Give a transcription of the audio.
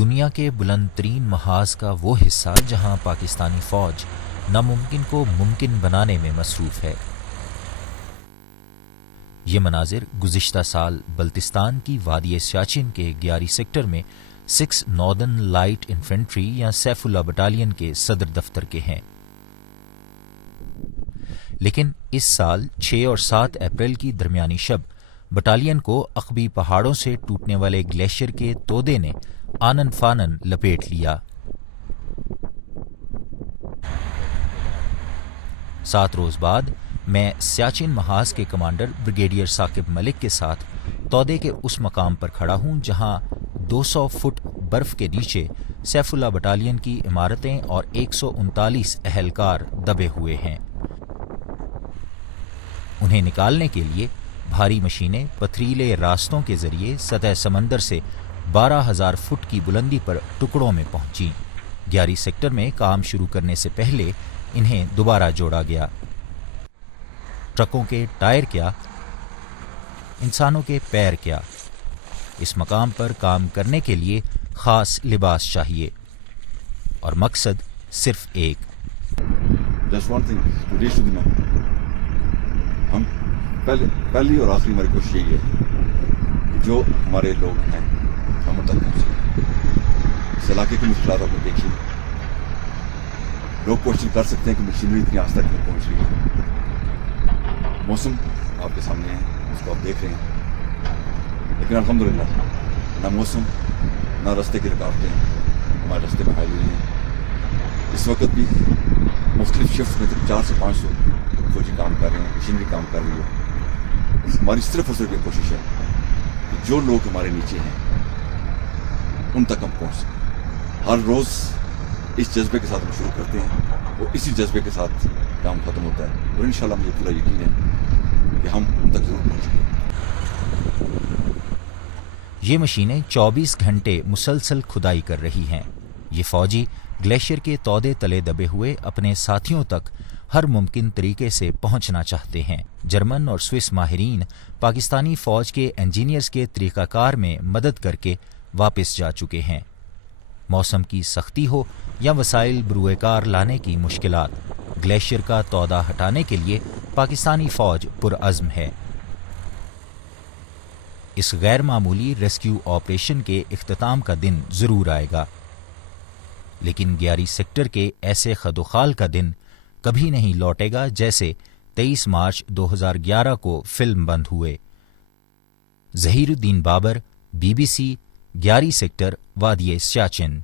دنیا کے بلند ترین محاذ کا وہ حصہ جہاں پاکستانی فوج ناممکن کو ممکن بنانے میں مصروف ہے۔ یہ مناظر گزشتہ سال بلتستان کی وادی سیاچن کے گیاری سیکٹر میں 6 ناردرن لائٹ انفینٹری یا سیف اللہ بٹالین کے صدر دفتر کے ہیں۔ لیکن اس سال 6 اور 7 اپریل کی درمیانی شب بٹالین کو عقبی پہاڑوں سے ٹوٹنے والے گلیشیئر کے تودے نے آنن فانن لپیٹ لیا۔ 7 روز بعد میں سیاچن محاذ کے کمانڈر بریگیڈیئر ثاقب ملک کے ساتھ تودے کے اس مقام پر کھڑا ہوں جہاں 200 فٹ برف کے نیچے سیف اللہ بٹالین کی عمارتیں اور 139 اہلکار دبے ہوئے ہیں۔ انہیں نکالنے کے لیے بھاری مشینیں پتھریلے راستوں کے ذریعے سطح سمندر سے 12,000 فٹ کی بلندی پر ٹکڑوں میں پہنچیں۔ گیاری سیکٹر میں کام شروع کرنے سے پہلے انہیں دوبارہ جوڑا گیا۔ ٹرکوں کے ٹائر کیا، انسانوں کے پیر کیا، اس مقام پر کام کرنے کے لیے خاص لباس چاہیے اور مقصد صرف ایک۔ ہم پہلی اور آخری ہماری کوشش یہی ہے کہ جو ہمارے لوگ ہیں ہم ان تک پہنچیں۔ اس علاقے کی مشکلات آپ نے دیکھی، لوگ کوشش کر سکتے ہیں کہ مشینری اتنی آج تک نہیں پہنچ رہی ہے۔ موسم آپ کے سامنے ہے، اس کو آپ دیکھ رہے ہیں، لیکن الحمدللہ نہ موسم نہ راستے کی رکاوٹیں ہمارے راستے میں حائل ہوئی ہیں۔ اس وقت بھی مختلف شفٹ میں 400 سے 500 فوجی کام کر رہے ہیں، مشینری کام کر رہی ہے۔ ہماری صرف اور صرف یہ کوشش ہے کہ جو لوگ ہمارے نیچے ہیں ان تک ہم پہنچ سکیں۔ ہر روز اس جذبے کے ساتھ ہم شروع کرتے ہیں اور اسی جذبے کے ساتھ کام ختم ہوتا ہے، اور انشاءاللہ مجھے پورا یقین ہے کہ ہم ان تک ضرور پہنچیں گے۔ یہ مشینیں 24 گھنٹے مسلسل کھدائی کر رہی ہیں۔ یہ فوجی گلیشیئر کے تودے تلے دبے ہوئے اپنے ساتھیوں تک ہر ممکن طریقے سے پہنچنا چاہتے ہیں۔ جرمن اور سوئس ماہرین پاکستانی فوج کے انجینئرز کے طریقہ کار میں مدد کر کے واپس جا چکے ہیں۔ موسم کی سختی ہو یا وسائل بروئے کار لانے کی مشکلات، گلیشیئر کا تودہ ہٹانے کے لیے پاکستانی فوج پرعزم ہے۔ اس غیر معمولی ریسکیو آپریشن کے اختتام کا دن ضرور آئے گا، لیکن گیاری سیکٹر کے ایسے خدوخال کا دن کبھی نہیں لوٹے گا جیسے 23 مارچ 2011 کو فلم بند ہوئے۔ ظہیر الدین بابر، BBC، گیاری سیکٹر، وادی سیاچن۔